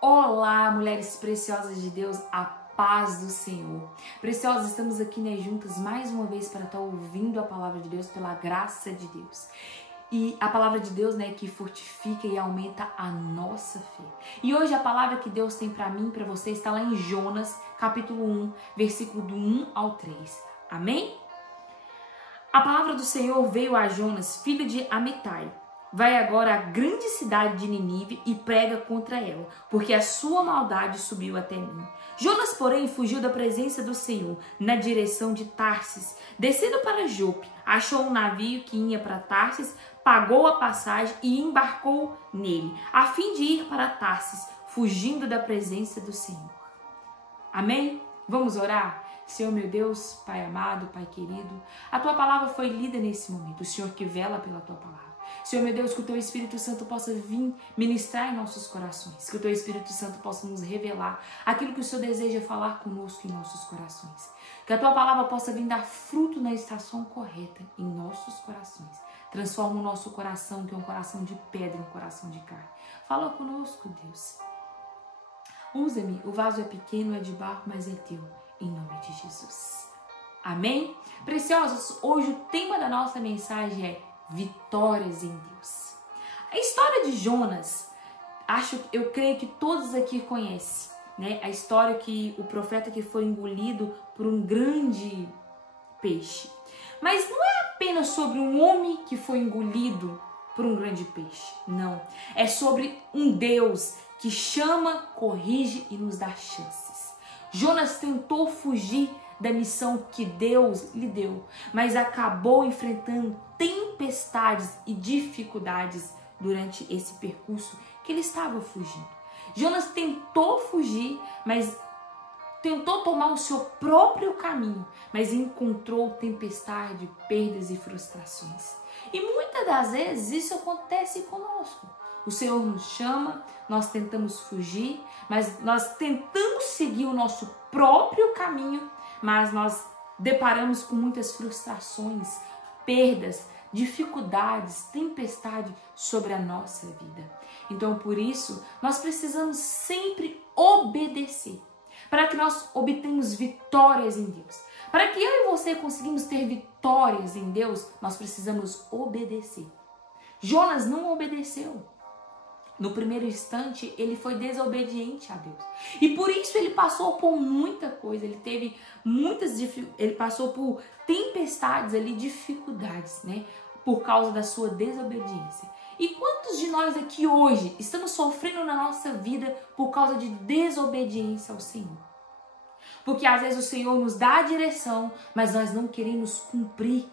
Olá, mulheres preciosas de Deus, a paz do Senhor. Preciosas, estamos aqui, juntas mais uma vez para estar ouvindo a palavra de Deus pela graça de Deus. E a palavra de Deus, que fortifica e aumenta a nossa fé. E hoje a palavra que Deus tem para mim e para você está lá em Jonas, capítulo 1, versículo do 1 ao 3. Amém? A palavra do Senhor veio a Jonas, filho de Amitai. Vai agora à grande cidade de Nínive e prega contra ela, porque a sua maldade subiu até mim. Jonas, porém, fugiu da presença do Senhor na direção de Tarsis. Descendo para Jope, achou um navio que ia para Tarsis, pagou a passagem e embarcou nele, a fim de ir para Tarsis, fugindo da presença do Senhor. Amém? Vamos orar? Senhor, meu Deus, Pai amado, Pai querido, a Tua palavra foi lida nesse momento, o Senhor que vela pela Tua palavra. Senhor, meu Deus, que o Teu Espírito Santo possa vir ministrar em nossos corações, que o Teu Espírito Santo possa nos revelar aquilo que o Senhor deseja falar conosco em nossos corações. Que a Tua palavra possa vir dar fruto na estação correta em nossos corações. Transforma o nosso coração, que é um coração de pedra, em um coração de carne. Fala conosco, Deus. Usa-me, o vaso é pequeno, é de barro, mas é Teu, em nome de Jesus. Amém? Preciosos, hoje o tema da nossa mensagem é vitórias em Deus. A história de Jonas, eu creio que todos aqui conhecem, A história que o profeta que foi engolido por um grande peixe. Mas não é apenas sobre um homem que foi engolido por um grande peixe, não. É sobre um Deus que chama, corrige e nos dá chances. Jonas tentou fugir da missão que Deus lhe deu, mas acabou enfrentando tempestades e dificuldades durante esse percurso que ele estava fugindo. Jonas tentou fugir, mas tentou tomar o seu próprio caminho, mas encontrou tempestade, perdas e frustrações. E muitas das vezes isso acontece conosco. O Senhor nos chama, nós tentamos fugir, mas nós tentamos seguir o nosso próprio caminho, mas nós deparamos com muitas frustrações, perdas, dificuldades, tempestade sobre a nossa vida. Então, por isso, nós precisamos sempre obedecer, para que nós obtenhamos vitórias em Deus. Para que eu e você conseguimos ter vitórias em Deus, nós precisamos obedecer. Jonas não obedeceu. No primeiro instante, ele foi desobediente a Deus. E por isso ele passou por muita coisa. Ele passou por tempestades ali, dificuldades, Por causa da sua desobediência. E quantos de nós aqui hoje estamos sofrendo na nossa vida por causa de desobediência ao Senhor? Porque às vezes o Senhor nos dá a direção, mas nós não queremos cumprir.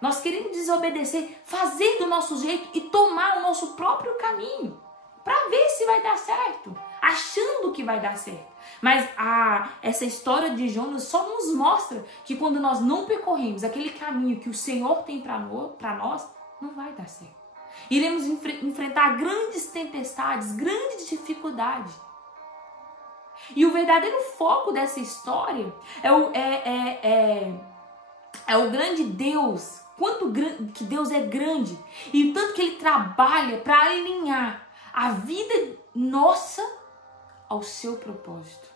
Nós queremos desobedecer, fazer do nosso jeito e tomar o nosso próprio caminho, para ver se vai dar certo, achando que vai dar certo. Mas essa história de Jonas só nos mostra que quando nós não percorremos aquele caminho que o Senhor tem para nós, não vai dar certo. Iremos enfrentar grandes tempestades, grandes dificuldades. E o verdadeiro foco dessa história é o grande Deus, quanto que Deus é grande e o tanto que Ele trabalha para alinhar a vida nossa ao seu propósito.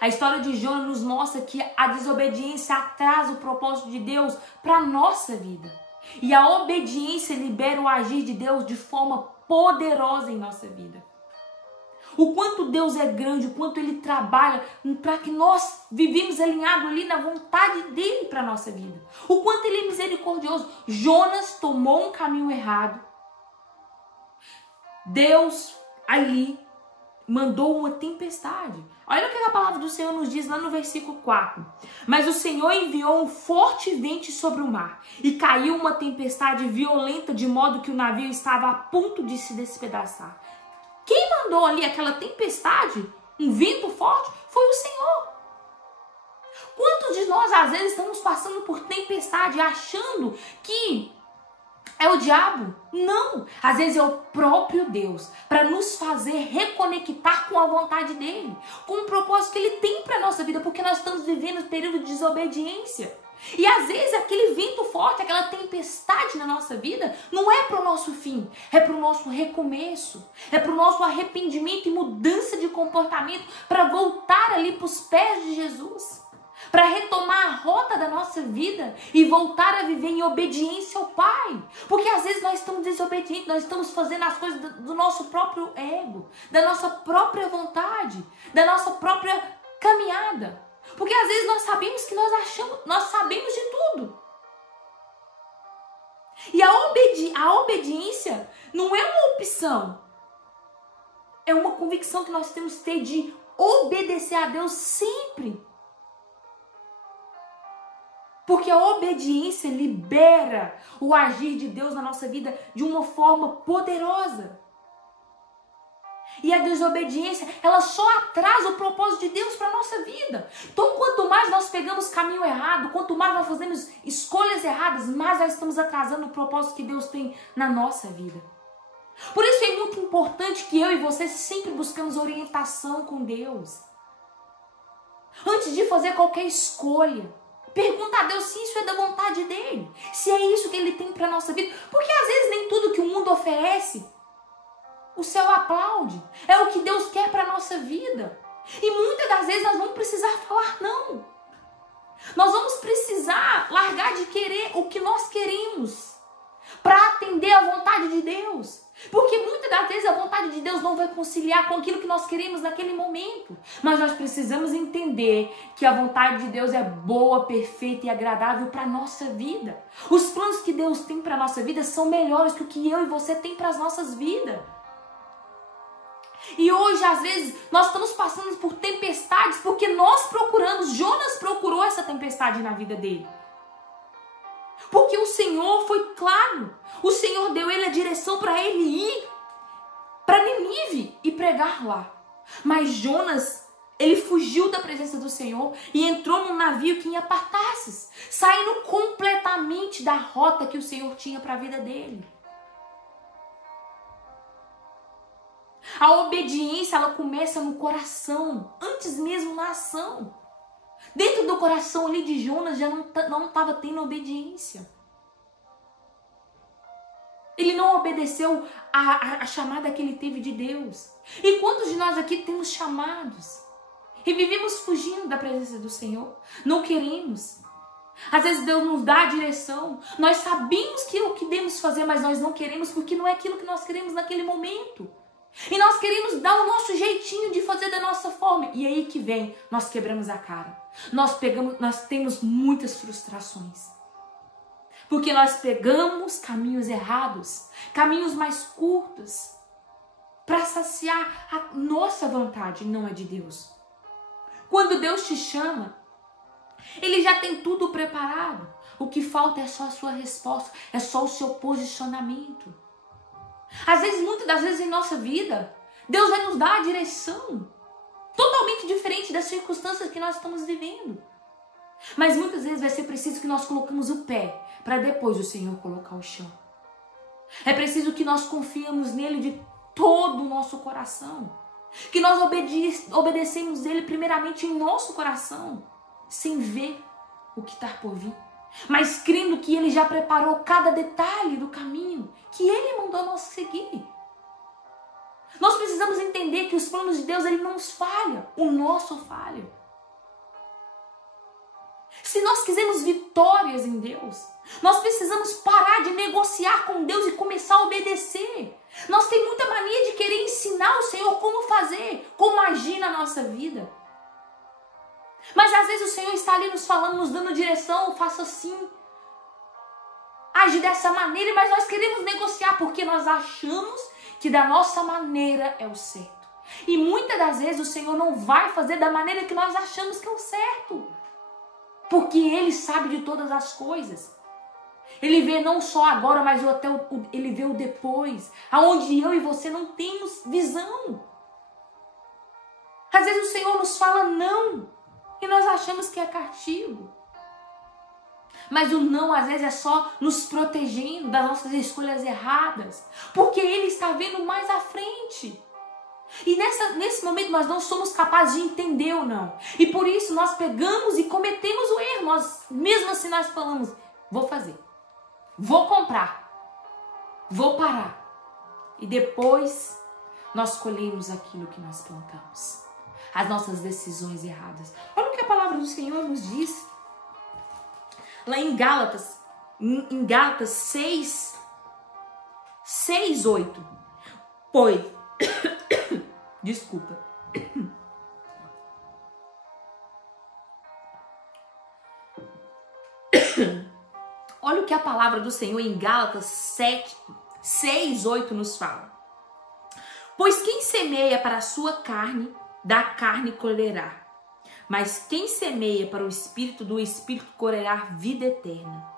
A história de Jonas nos mostra que a desobediência atrasa o propósito de Deus para a nossa vida. E a obediência libera o agir de Deus de forma poderosa em nossa vida. O quanto Deus é grande, o quanto Ele trabalha para que nós vivemos alinhados ali na vontade dEle para a nossa vida. O quanto Ele é misericordioso. Jonas tomou um caminho errado. Deus ali mandou uma tempestade. Olha o que a palavra do Senhor nos diz lá no versículo 4. Mas o Senhor enviou um forte vento sobre o mar e caiu uma tempestade violenta de modo que o navio estava a ponto de se despedaçar. Quem mandou ali aquela tempestade, um vento forte, foi o Senhor. Quantos de nós às vezes estamos passando por tempestade achando que é o diabo? Não, às vezes é o próprio Deus para nos fazer reconectar com a vontade dele, com o propósito que ele tem para a nossa vida, porque nós estamos vivendo um período de desobediência. E às vezes aquele vento forte, aquela tempestade na nossa vida, não é para o nosso fim, é para o nosso recomeço, é para o nosso arrependimento e mudança de comportamento, para voltar ali para os pés de Jesus, para retomar a rota da nossa vida e voltar a viver em obediência ao Pai. Porque às vezes nós estamos desobedientes, nós estamos fazendo as coisas do nosso próprio ego, da nossa própria vontade, da nossa própria caminhada. Porque às vezes nós sabemos que nós sabemos de tudo. E a obediência não é uma opção. É uma convicção que nós temos que ter de obedecer a Deus sempre. Porque a obediência libera o agir de Deus na nossa vida de uma forma poderosa. E a desobediência, ela só atrasa o propósito de Deus para a nossa vida. Então, quanto mais nós pegamos caminho errado, quanto mais nós fazemos escolhas erradas, mais nós estamos atrasando o propósito que Deus tem na nossa vida. Por isso é muito importante que eu e você sempre buscamos orientação com Deus. Antes de fazer qualquer escolha, pergunta a Deus se isso é da vontade dEle, se é isso que Ele tem para a nossa vida. Porque às vezes nem tudo que o mundo oferece o céu aplaude. É o que Deus quer para a nossa vida. E muitas das vezes nós vamos precisar falar não. Nós vamos precisar largar de querer o que nós queremos para atender a vontade de Deus. Porque muitas das vezes a vontade de Deus não vai conciliar com aquilo que nós queremos naquele momento. Mas nós precisamos entender que a vontade de Deus é boa, perfeita e agradável para a nossa vida. Os planos que Deus tem para a nossa vida são melhores que o que eu e você tem para as nossas vidas. E hoje, às vezes, nós estamos passando por tempestades porque nós procuramos, Jonas procurou essa tempestade na vida dele. Porque o Senhor foi claro, o Senhor deu ele a direção para ele ir para Nínive e pregar lá. Mas Jonas, ele fugiu da presença do Senhor e entrou num navio que ia para Tarsis, saindo completamente da rota que o Senhor tinha para a vida dele. A obediência, ela começa no coração, antes mesmo na ação. Dentro do coração ali de Jonas já não estava tendo obediência. Ele não obedeceu a chamada que ele teve de Deus. E quantos de nós aqui temos chamados e vivemos fugindo da presença do Senhor? Não queremos. Às vezes Deus nos dá a direção. Nós sabemos que é o que devemos fazer, mas nós não queremos porque não é aquilo que nós queremos naquele momento. E nós queremos dar o nosso jeitinho de fazer da nossa forma. E aí que vem, nós quebramos a cara. Nós temos muitas frustrações. Porque nós pegamos caminhos errados, caminhos mais curtos, para saciar a nossa vontade, não a de Deus. Quando Deus te chama, Ele já tem tudo preparado. O que falta é só a sua resposta, é só o seu posicionamento. Às vezes, muitas das vezes em nossa vida, Deus vai nos dar a direção totalmente diferente das circunstâncias que nós estamos vivendo. Mas muitas vezes vai ser preciso que nós colocamos o pé para depois o Senhor colocar o chão. É preciso que nós confiemos nele de todo o nosso coração. Que nós obedecemos ele primeiramente em nosso coração, sem ver o que está por vir. Mas crendo que ele já preparou cada detalhe do caminho que ele mandou nós seguir. Nós precisamos entender que os planos de Deus, ele não nos falha, o nosso falha. Se nós quisermos vitórias em Deus, nós precisamos parar de negociar com Deus e começar a obedecer. Nós temos muita mania de querer ensinar o Senhor como fazer, como agir na nossa vida. Mas às vezes o Senhor está ali nos falando, nos dando direção, faça assim, age dessa maneira, mas nós queremos negociar porque nós achamos que da nossa maneira é o certo. E muitas das vezes o Senhor não vai fazer da maneira que nós achamos que é o certo. Porque Ele sabe de todas as coisas. Ele vê não só agora, mas Ele vê o depois, aonde eu e você não temos visão. Às vezes o Senhor nos fala não, e nós achamos que é castigo. Mas o não, às vezes, é só nos protegendo das nossas escolhas erradas. Porque Ele está vendo mais à frente. E nesse momento nós não somos capazes de entender ou não. E por isso nós pegamos e cometemos o erro. Mesmo assim nós falamos, vou fazer, vou comprar, vou parar. E depois nós colhemos aquilo que nós plantamos. As nossas decisões erradas. Olha o que a palavra do Senhor nos diz. Lá em Gálatas 6, 8. Pois, desculpa. Olha o que a palavra do Senhor em Gálatas 6, 8 nos fala. Pois quem semeia para a sua carne, da carne colherá. Mas quem semeia para o Espírito, do Espírito colherá vida eterna.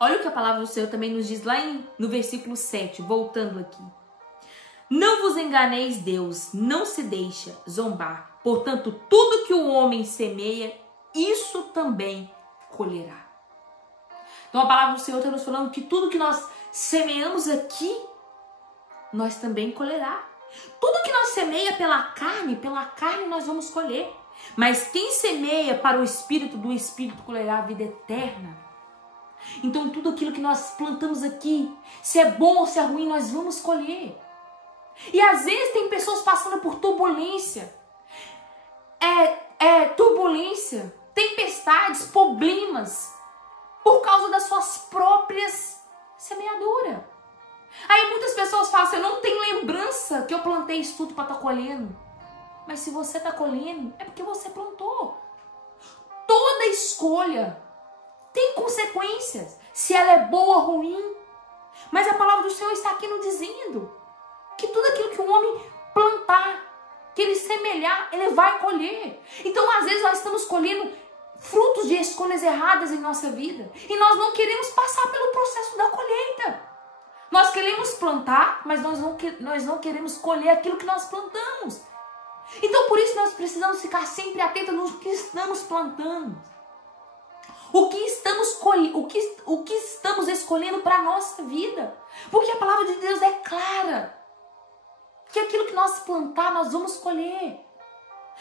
Olha o que a palavra do Senhor também nos diz lá no versículo 7, voltando aqui. Não vos enganeis, Deus não se deixa zombar. Portanto, tudo que o homem semeia, isso também colherá. Então a palavra do Senhor está nos falando que tudo que nós semeamos aqui, nós também colherá. Tudo que nós semeia pela carne nós vamos colher. Mas quem semeia para o Espírito, do Espírito colherá a vida eterna. Então tudo aquilo que nós plantamos aqui, se é bom ou se é ruim, nós vamos colher. E às vezes tem pessoas passando por turbulência. Turbulência, tempestades, problemas, por causa das suas próprias semeaduras. Aí muitas pessoas falam assim, eu não tenho lembrança que eu plantei isso tudo para estar colhendo. Mas se você está colhendo, é porque você plantou. Toda escolha tem consequências, se ela é boa ou ruim. Mas a palavra do Senhor está aqui nos dizendo que tudo aquilo que o homem plantar, que ele semelhar, ele vai colher. Então às vezes nós estamos colhendo frutos de escolhas erradas em nossa vida. E nós não queremos passar pelo processo da colheita. Nós queremos plantar, mas nós não queremos colher aquilo que nós plantamos. Então por isso nós precisamos ficar sempre atentos no que estamos plantando. O que estamos escolhendo para a nossa vida. Porque a palavra de Deus é clara. Que aquilo que nós plantar, nós vamos colher.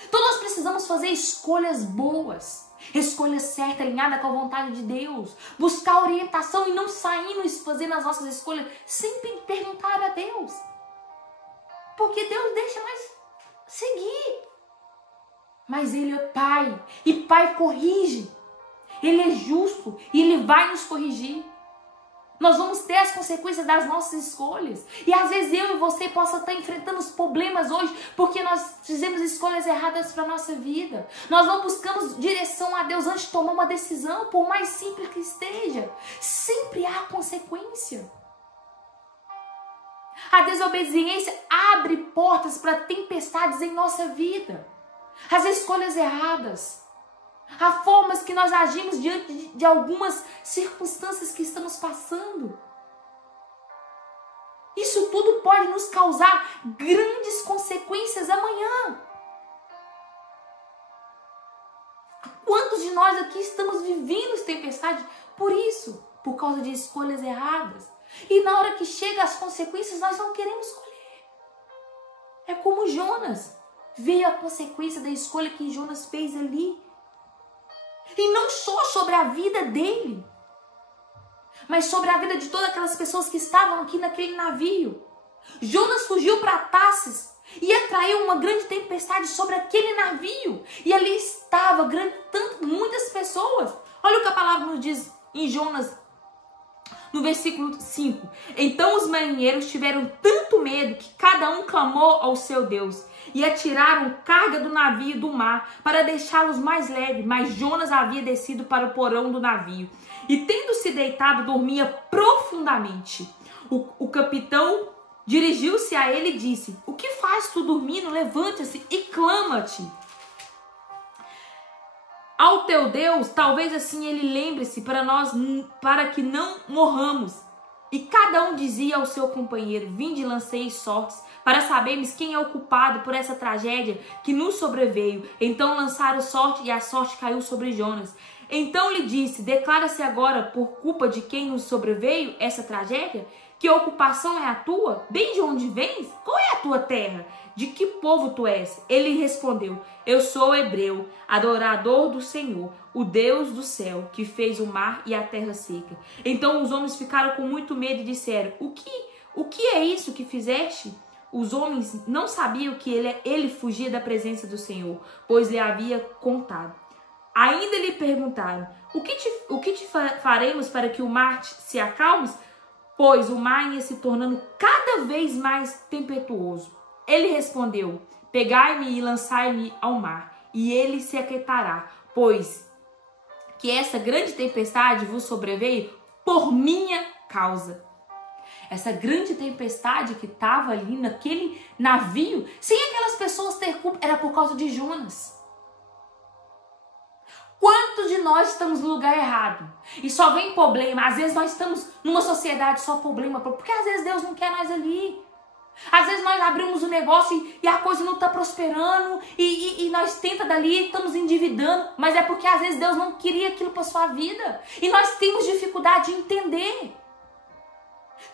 Então nós precisamos fazer escolhas boas. Escolha certa, alinhada com a vontade de Deus. Buscar orientação e não saindo e fazendo as nossas escolhas sem perguntar a Deus. Porque Deus deixa nós seguir. Mas Ele é Pai. E Pai corrige. Ele é justo e Ele vai nos corrigir. Nós vamos ter as consequências das nossas escolhas. E às vezes eu e você possam estar enfrentando os problemas hoje porque nós fizemos escolhas erradas para a nossa vida. Nós não buscamos direção a Deus antes de tomar uma decisão, por mais simples que esteja. Sempre há consequência. A desobediência abre portas para tempestades em nossa vida. As escolhas erradas. Há formas que nós agimos diante de algumas circunstâncias que estamos passando. Isso tudo pode nos causar grandes consequências amanhã. Quantos de nós aqui estamos vivendo tempestade por isso? Por causa de escolhas erradas. E na hora que chegam as consequências, nós não queremos colher. É como Jonas. Veio a consequência da escolha que Jonas fez ali. E não só sobre a vida dele, mas sobre a vida de todas aquelas pessoas que estavam aqui naquele navio. Jonas fugiu para Tarsis e atraiu uma grande tempestade sobre aquele navio. E ali estava muitas pessoas. Olha o que a palavra nos diz em Jonas, no versículo 5. Então os marinheiros tiveram tanto medo que cada um clamou ao seu Deus. E atiraram carga do navio do mar para deixá-los mais leves. Mas Jonas havia descido para o porão do navio. E tendo-se deitado, dormia profundamente. O capitão dirigiu-se a ele e disse: o que faz tu dormindo? Levanta-se e clama-te ao teu Deus. Talvez assim ele lembre-se para que não morramos. E cada um dizia ao seu companheiro: vinde e lancei sortes, para sabermos quem é o culpado por essa tragédia que nos sobreveio. Então lançaram sorte, e a sorte caiu sobre Jonas. Então lhe disse: declara-se agora por culpa de quem nos sobreveio essa tragédia? Que ocupação é a tua? Bem de onde vens? Qual é a tua terra? De que povo tu és? Ele respondeu: eu sou hebreu, adorador do Senhor, o Deus do céu, que fez o mar e a terra seca. Então os homens ficaram com muito medo e disseram: o que é isso que fizeste? Os homens não sabiam que ele fugia da presença do Senhor, pois lhe havia contado. Ainda lhe perguntaram: o que te faremos para que o mar se acalme? Pois o mar ia se tornando cada vez mais tempestuoso. Ele respondeu: pegai-me e lançai-me ao mar, e ele se aquietará, pois que essa grande tempestade vos sobreveio por minha causa. Essa grande tempestade que estava ali naquele navio, sem aquelas pessoas ter culpa, era por causa de Jonas. Quantos de nós estamos no lugar errado? E só vem problema. Às vezes nós estamos numa sociedade só problema. Porque às vezes Deus não quer nós ali. Às vezes nós abrimos um negócio e a coisa não está prosperando. E nós tenta dali, estamos endividando. Mas é porque às vezes Deus não queria aquilo para sua vida. E nós temos dificuldade de entender.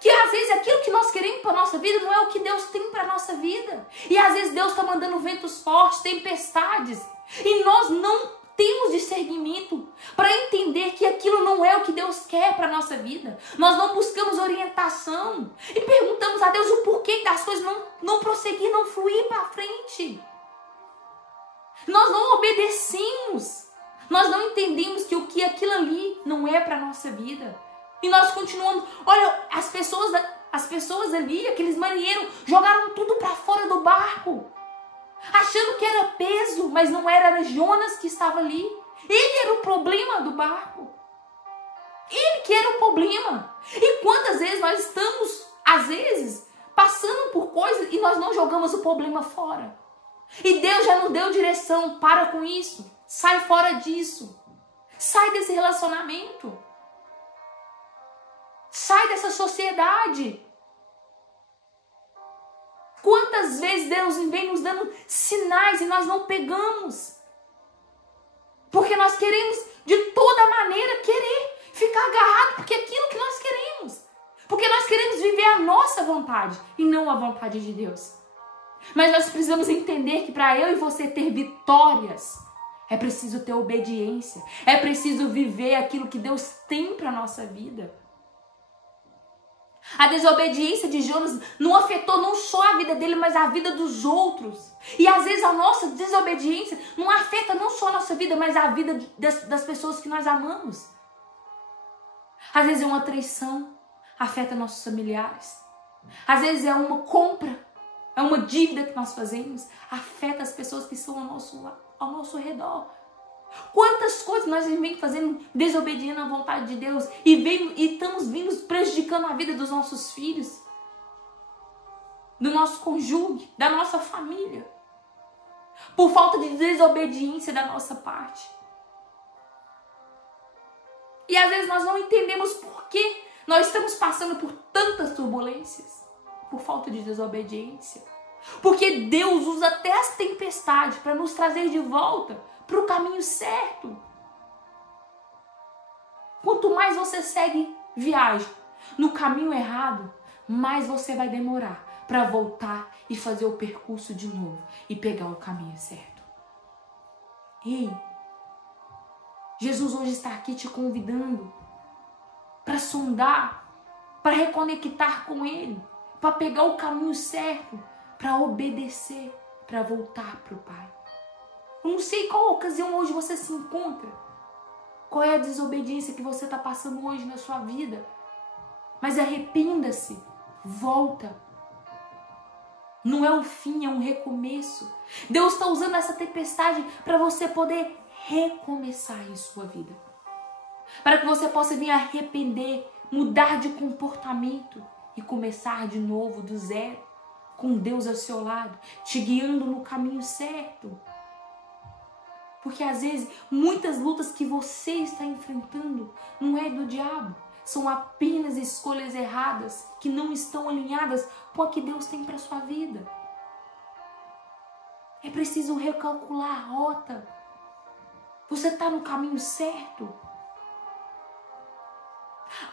Que às vezes aquilo que nós queremos para a nossa vida não é o que Deus tem para a nossa vida. E às vezes Deus está mandando ventos fortes, tempestades. E nós não temos discernimento para entender que aquilo não é o que Deus quer para a nossa vida. Nós não buscamos orientação e perguntamos a Deus o porquê das coisas não prosseguir, não fluir para frente. Nós não obedecemos. Nós não entendemos que aquilo ali não é para a nossa vida. E nós continuamos. Olha, as pessoas ali, aqueles marinheiros, jogaram tudo para fora do barco. Achando que era peso, mas não era Jonas que estava ali. Ele era o problema do barco. Ele que era o problema. E quantas vezes nós estamos, às vezes, passando por coisas e nós não jogamos o problema fora. E Deus já nos deu direção. Para com isso. Sai fora disso. Sai desse relacionamento. Sai dessa sociedade. Quantas vezes Deus vem nos dando sinais e nós não pegamos? Porque nós queremos de toda maneira ficar agarrado porque é aquilo que nós queremos. Porque nós queremos viver a nossa vontade e não a vontade de Deus. Mas nós precisamos entender que para eu e você ter vitórias, é preciso ter obediência. É preciso viver aquilo que Deus tem para a nossa vida. A desobediência de Jonas não afetou não só a vida dele, mas a vida dos outros. E às vezes a nossa desobediência não afeta não só a nossa vida, mas a vida das pessoas que nós amamos. Às vezes é uma traição, afeta nossos familiares. Às vezes é uma compra, é uma dívida que nós fazemos, afeta as pessoas que estão ao nosso redor. Quantas coisas nós vemos fazendo, desobediendo à vontade de Deus e estamos vindo prejudicando a vida dos nossos filhos, do nosso cônjuge, da nossa família, por falta de desobediência da nossa parte. E às vezes nós não entendemos por que nós estamos passando por tantas turbulências, por falta de desobediência. Porque Deus usa até as tempestades para nos trazer de volta para o caminho certo. Quanto mais você segue viagem no caminho errado, mais você vai demorar para voltar e fazer o percurso de novo e pegar o caminho certo. Ei, Jesus hoje está aqui te convidando para sondar, para reconectar com Ele, para pegar o caminho certo, para obedecer, para voltar para o Pai. Eu não sei qual ocasião hoje você se encontra. Qual é a desobediência que você está passando hoje na sua vida. Mas arrependa-se. Volta. Não é o fim, é um recomeço. Deus está usando essa tempestade para você poder recomeçar em sua vida. Para que você possa vir arrepender, mudar de comportamento e começar de novo do zero. Com Deus ao seu lado, te guiando no caminho certo. Porque às vezes, muitas lutas que você está enfrentando não é do diabo. São apenas escolhas erradas que não estão alinhadas com o que Deus tem para a sua vida. É preciso recalcular a rota. Você está no caminho certo?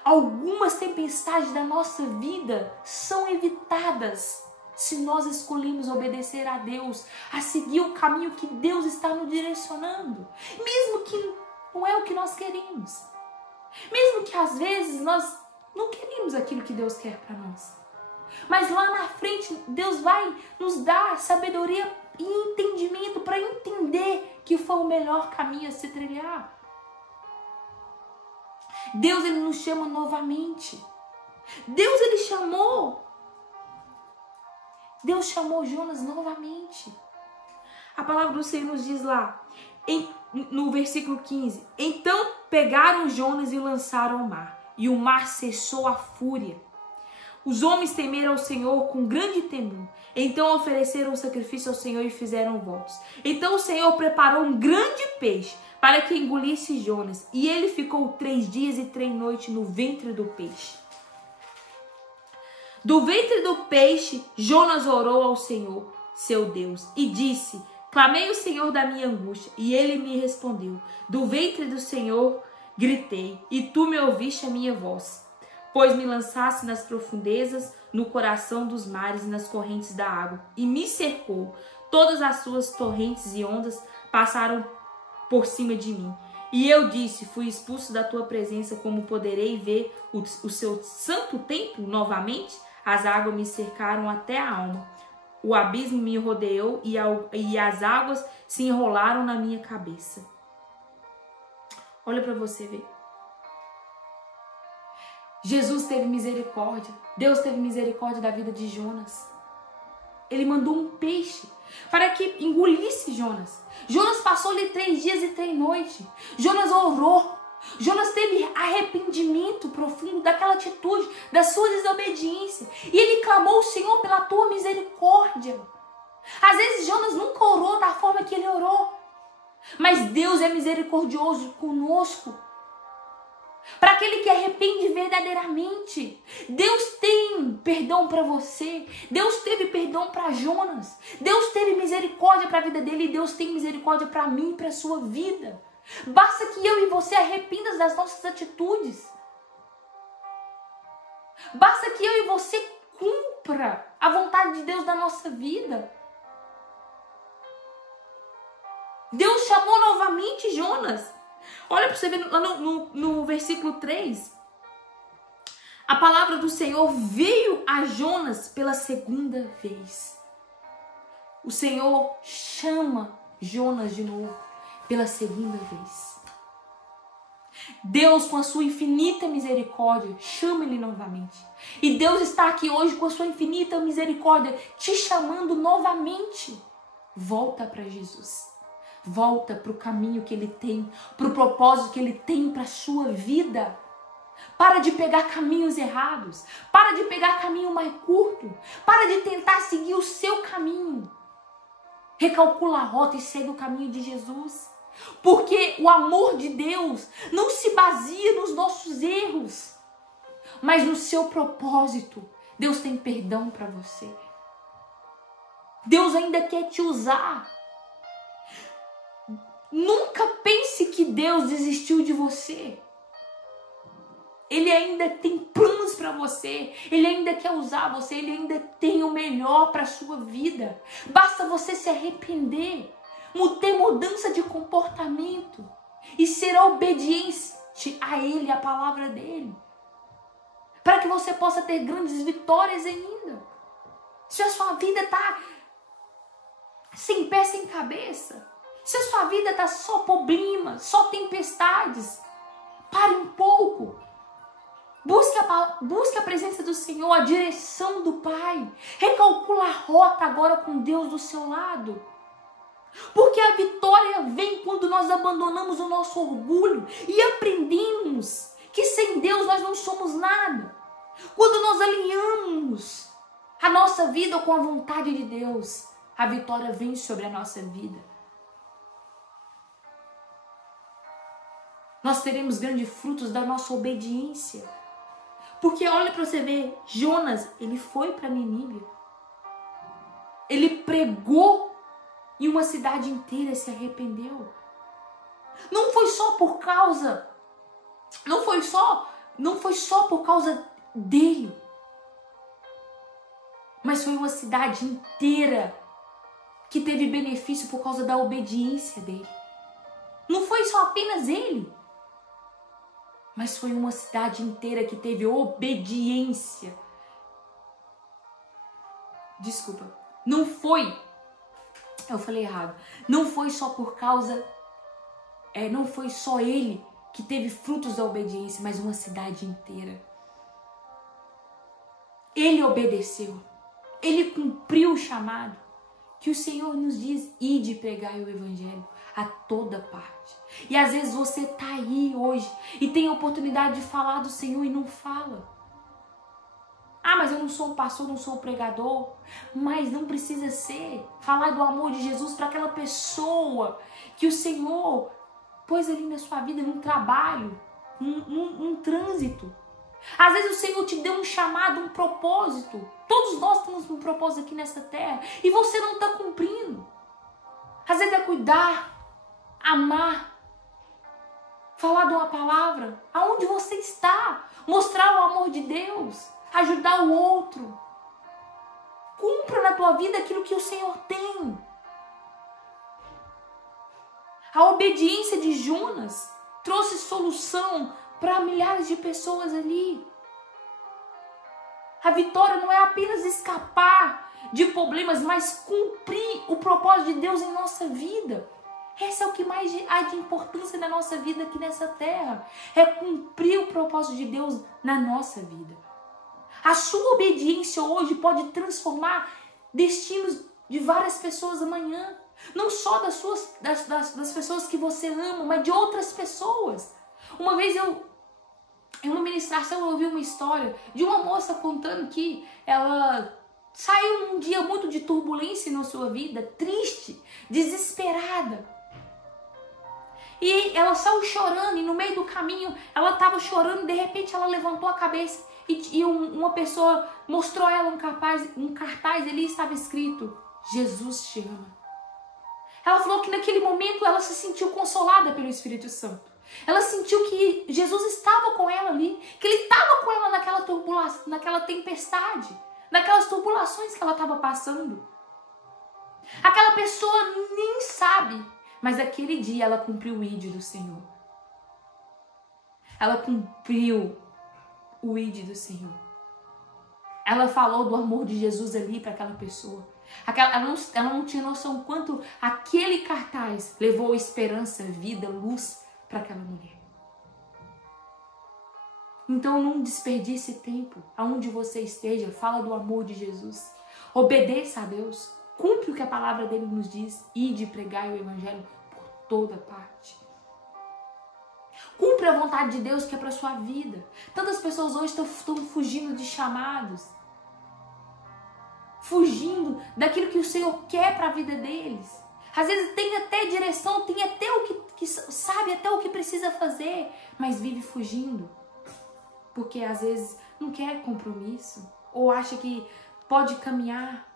Algumas tempestades da nossa vida são evitadas se nós escolhemos obedecer a Deus, a seguir o caminho que Deus está nos direcionando, mesmo que não é o que nós queremos, mesmo que às vezes nós não queremos aquilo que Deus quer para nós, mas lá na frente Deus vai nos dar sabedoria e entendimento para entender que foi o melhor caminho a se trilhar. Deus, ele nos chama novamente. Deus chamou Jonas novamente. A palavra do Senhor nos diz lá, no versículo 15: então pegaram Jonas e o lançaram ao mar, e o mar cessou a fúria. Os homens temeram ao Senhor com grande temor. Então ofereceram o sacrifício ao Senhor e fizeram votos. Então o Senhor preparou um grande peixe para que engolisse Jonas, e ele ficou 3 dias e 3 noites no ventre do peixe. Do ventre do peixe, Jonas orou ao Senhor, seu Deus, e disse: clamei ao Senhor da minha angústia, e ele me respondeu. Do ventre do Senhor gritei, e tu me ouviste a minha voz. Pois me lançaste nas profundezas, no coração dos mares e nas correntes da água, e me cercou. Todas as suas torrentes e ondas passaram por cima de mim. E eu disse: fui expulso da tua presença, como poderei ver o seu santo templo novamente? As águas me cercaram até a alma. O abismo me rodeou e as águas se enrolaram na minha cabeça. Olha para você ver. Jesus teve misericórdia. Deus teve misericórdia da vida de Jonas. Ele mandou um peixe para que engolisse Jonas. Jonas passou ali 3 dias e 3 noites. Jonas orou. Jonas teve arrependimento profundo daquela atitude, da sua desobediência. E ele clamou ao Senhor pela tua misericórdia. Às vezes Jonas nunca orou da forma que ele orou. Mas Deus é misericordioso conosco. Para aquele que arrepende verdadeiramente. Deus tem perdão para você. Deus teve perdão para Jonas. Deus teve misericórdia para a vida dele. E Deus tem misericórdia para mim e para a sua vida. Basta que eu e você arrependamos das nossas atitudes. Basta que eu e você cumpra a vontade de Deus na nossa vida. Deus chamou novamente Jonas. Olha para você ver lá no versículo 3. A palavra do Senhor veio a Jonas pela segunda vez. O Senhor chama Jonas de novo pela segunda vez. Deus, com a sua infinita misericórdia, chama ele novamente. E Deus está aqui hoje com a sua infinita misericórdia, te chamando novamente. Volta para Jesus. Volta para o caminho que ele tem, para o propósito que ele tem para a sua vida. Para de pegar caminhos errados. Para de pegar caminho mais curto. Para de tentar seguir o seu caminho. Recalcula a rota e segue o caminho de Jesus. Porque o amor de Deus não se baseia nos nossos erros, mas no seu propósito. Deus tem perdão para você. Deus ainda quer te usar. Nunca pense que Deus desistiu de você. Ele ainda tem planos para você. Ele ainda quer usar você. Ele ainda tem o melhor para a sua vida. Basta você se arrepender, ter mudança de comportamento e ser obediente a Ele, a palavra dEle, para que você possa ter grandes vitórias ainda. Se a sua vida está sem pé, sem cabeça, se a sua vida está só problemas, só tempestades, pare um pouco. Busque a presença do Senhor, a direção do Pai. Recalcula a rota agora com Deus do seu lado. Porque a vitória vem quando nós abandonamos o nosso orgulho e aprendemos que sem Deus nós não somos nada. Quando nós alinhamos a nossa vida com a vontade de Deus, a vitória vem sobre a nossa vida. Nós teremos grandes frutos da nossa obediência. Porque olha para você ver, Jonas, ele foi para Nínive. Ele pregou e uma cidade inteira se arrependeu. Não foi só não foi só por causa dele, mas foi uma cidade inteira que teve benefício por causa da obediência dele. Não foi só apenas ele, mas foi uma cidade inteira que teve obediência. Desculpa, não foi, eu falei errado, não foi só por causa, não foi só ele que teve frutos da obediência, mas uma cidade inteira. Ele obedeceu, ele cumpriu o chamado que o Senhor nos diz: ide pregar o evangelho a toda parte. E às vezes você está aí hoje e tem a oportunidade de falar do Senhor e não fala. Ah, mas eu não sou um pastor, não sou um pregador. Mas não precisa ser. Falar do amor de Jesus para aquela pessoa que o Senhor pôs ali na sua vida, num trabalho, num trânsito. Às vezes o Senhor te deu um chamado, um propósito. Todos nós temos um propósito aqui nessa terra e você não está cumprindo. Às vezes é cuidar, amar, falar de uma palavra, aonde você está, mostrar o amor de Deus, ajudar o outro. Cumpra na tua vida aquilo que o Senhor tem. A obediência de Jonas trouxe solução para milhares de pessoas ali. A vitória não é apenas escapar de problemas, mas cumprir o propósito de Deus em nossa vida. Esse é o que mais há de importância na nossa vida aqui nessa terra. É cumprir o propósito de Deus na nossa vida. A sua obediência hoje pode transformar destinos de várias pessoas amanhã. Não só das pessoas que você ama, mas de outras pessoas. Uma vez em uma ministração, eu ouvi uma história de uma moça contando que ela saiu num dia muito de turbulência na sua vida, triste, desesperada. E ela saiu chorando e no meio do caminho ela estava chorando, de repente ela levantou a cabeça e uma pessoa mostrou a ela um cartaz, ali estava escrito: Jesus te ama. Ela falou que naquele momento ela se sentiu consolada pelo Espírito Santo. Ela sentiu que Jesus estava com ela ali, que Ele estava com ela naquela turbulência, naquela tempestade, naquelas turbulações que ela estava passando. Aquela pessoa nem sabe, mas aquele dia ela cumpriu o ID do Senhor. Ela cumpriu o ID do Senhor. Ela falou do amor de Jesus ali para aquela pessoa. Ela não tinha noção quanto aquele cartaz levou esperança, vida, luz para aquela mulher. Então não desperdice tempo. Aonde você esteja, fala do amor de Jesus. Obedeça a Deus. Cumpre o que a palavra dele nos diz. Ide pregar o evangelho por toda parte. Cumpre a vontade de Deus que é para a sua vida. Tantas pessoas hoje estão fugindo de chamados. Fugindo daquilo que o Senhor quer para a vida deles. Às vezes tem até direção, tem até o que sabe, até o que precisa fazer, mas vive fugindo. Porque às vezes não quer compromisso, ou acha que pode caminhar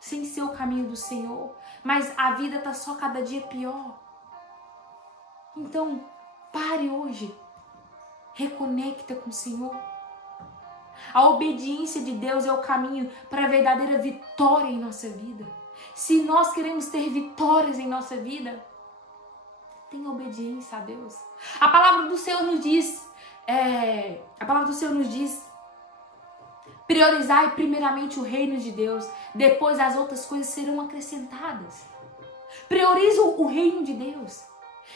sem ser o caminho do Senhor, mas a vida está só cada dia pior. Então, pare hoje, reconecta com o Senhor. A obediência de Deus é o caminho para a verdadeira vitória em nossa vida. Se nós queremos ter vitórias em nossa vida, tenha obediência a Deus. A palavra do Senhor nos diz, priorizai primeiramente o reino de Deus, depois as outras coisas serão acrescentadas. Prioriza o reino de Deus.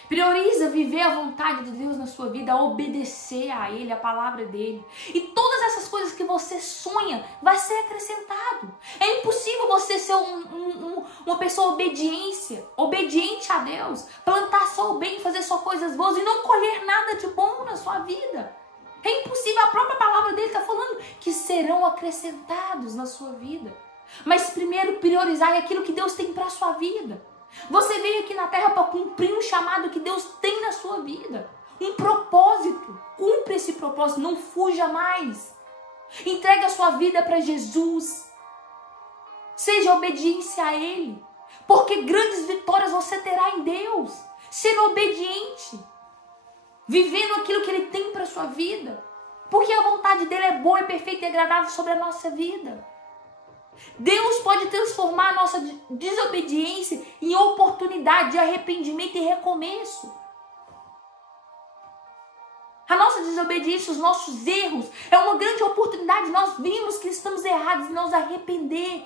Prioriza viver a vontade de Deus na sua vida, obedecer a Ele, a palavra dEle. E todas essas coisas que você sonha vai ser acrescentado. É impossível você ser uma pessoa obediente a Deus, plantar só o bem, fazer só coisas boas e não colher nada de bom na sua vida. É impossível, a própria palavra dEle está falando que serão acrescentados na sua vida. Mas primeiro priorizar aquilo que Deus tem para a sua vida. Você veio aqui na terra para cumprir um chamado que Deus tem na sua vida. Um propósito. Cumpre esse propósito, não fuja mais. Entregue a sua vida para Jesus. Seja obediência a Ele. Porque grandes vitórias você terá em Deus. Sendo obediente. Vivendo aquilo que Ele tem para a sua vida. Porque a vontade dele é boa, é perfeita e agradável sobre a nossa vida. Deus pode transformar a nossa desobediência em oportunidade de arrependimento e recomeço. A nossa desobediência, os nossos erros, é uma grande oportunidade. Nós vimos que estamos errados e nos arrepender.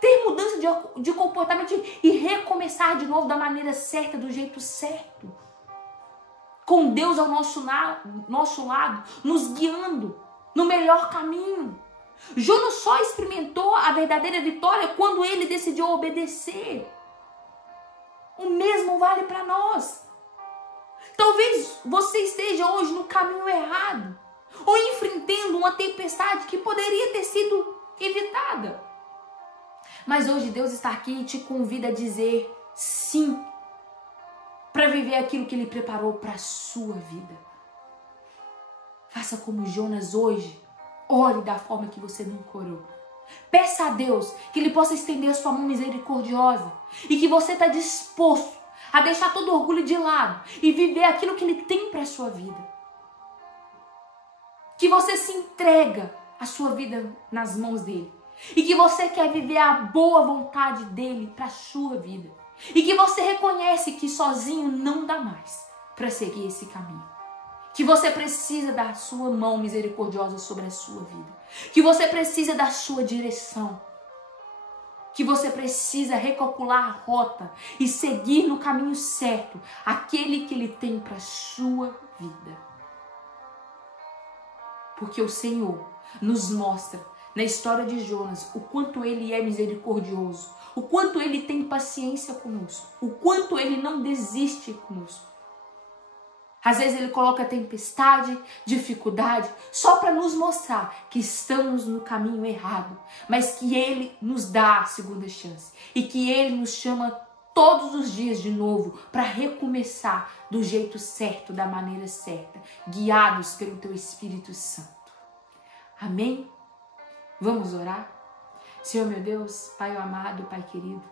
Ter mudança de comportamento e recomeçar de novo da maneira certa, do jeito certo. Com Deus ao nosso lado, nos guiando no melhor caminho. Jonas só experimentou a verdadeira vitória quando ele decidiu obedecer. O mesmo vale para nós. Talvez você esteja hoje no caminho errado, ou enfrentando uma tempestade que poderia ter sido evitada. Mas hoje Deus está aqui e te convida a dizer sim, para viver aquilo que Ele preparou para a sua vida. Faça como Jonas hoje, ore da forma que você nunca orou. Peça a Deus que Ele possa estender a sua mão misericordiosa e que você está disposto a deixar todo o orgulho de lado e viver aquilo que Ele tem para a sua vida. Que você se entrega a sua vida nas mãos dEle. E que você quer viver a boa vontade dEle para a sua vida. E que você reconhece que sozinho não dá mais para seguir esse caminho. Que você precisa da sua mão misericordiosa sobre a sua vida. Que você precisa da sua direção. Que você precisa recalcular a rota e seguir no caminho certo, aquele que Ele tem para a sua vida. Porque o Senhor nos mostra na história de Jonas o quanto Ele é misericordioso, o quanto Ele tem paciência conosco, o quanto Ele não desiste conosco. Às vezes Ele coloca tempestade, dificuldade, só para nos mostrar que estamos no caminho errado, mas que Ele nos dá a segunda chance e que Ele nos chama todos os dias de novo para recomeçar do jeito certo, da maneira certa, guiados pelo Teu Espírito Santo. Amém? Vamos orar? Senhor meu Deus, Pai amado, Pai querido,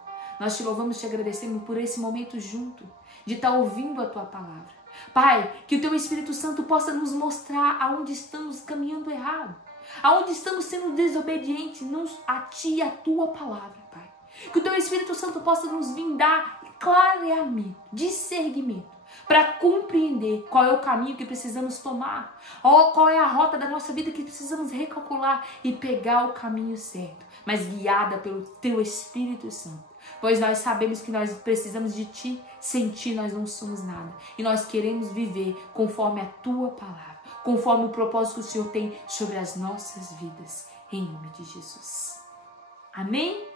nós te louvamos e te agradecemos por esse momento junto, de estar ouvindo a Tua palavra. Pai, que o Teu Espírito Santo possa nos mostrar aonde estamos caminhando errado, aonde estamos sendo desobedientes a Ti e a Tua palavra, Pai. Que o Teu Espírito Santo possa nos vir dar clareamento, discernimento, para compreender qual é o caminho que precisamos tomar, ou qual é a rota da nossa vida que precisamos recalcular e pegar o caminho certo, mas guiada pelo Teu Espírito Santo. Pois nós sabemos que nós precisamos de Ti, sem Ti nós não somos nada. E nós queremos viver conforme a Tua palavra, conforme o propósito que o Senhor tem sobre as nossas vidas. Em nome de Jesus. Amém?